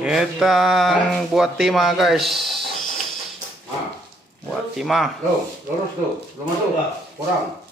Kita buat timah guys. Buat timah. Lurus tuh, belum tuh, kurang.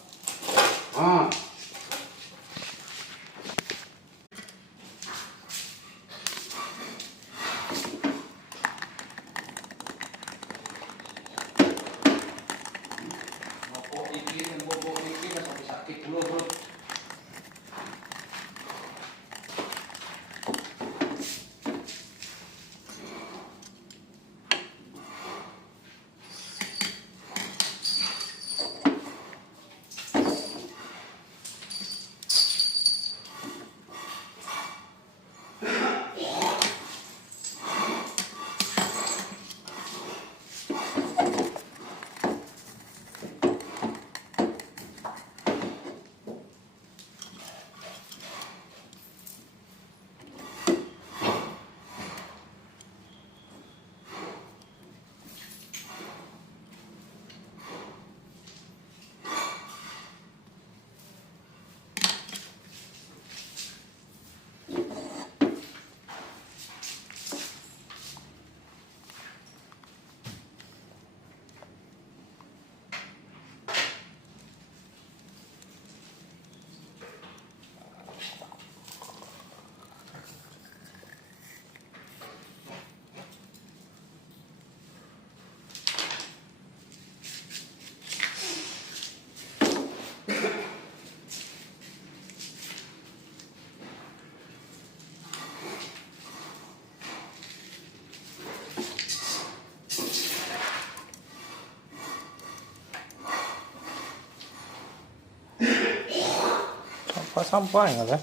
Sampah ya kan?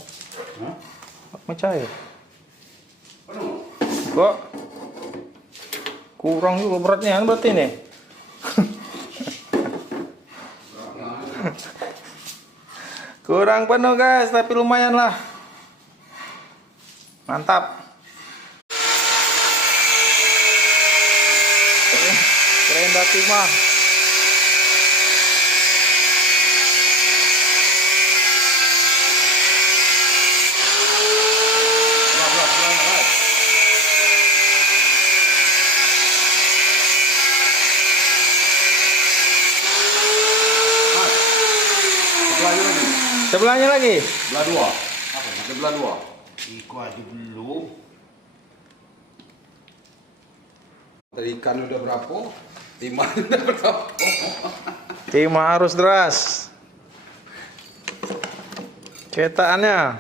Macam ya? Kok kurang juga beratnya kan berarti nih? Kurang penuh guys, tapi lumayan lah. Mantap. Keren dati mah. Sebelahnya lagi. Belah dua. Apa? Ada belah dua. Iku aja belum. Tadi ikan udah berapa? Timah udah berapa? Timah harus deras. Cetakannya.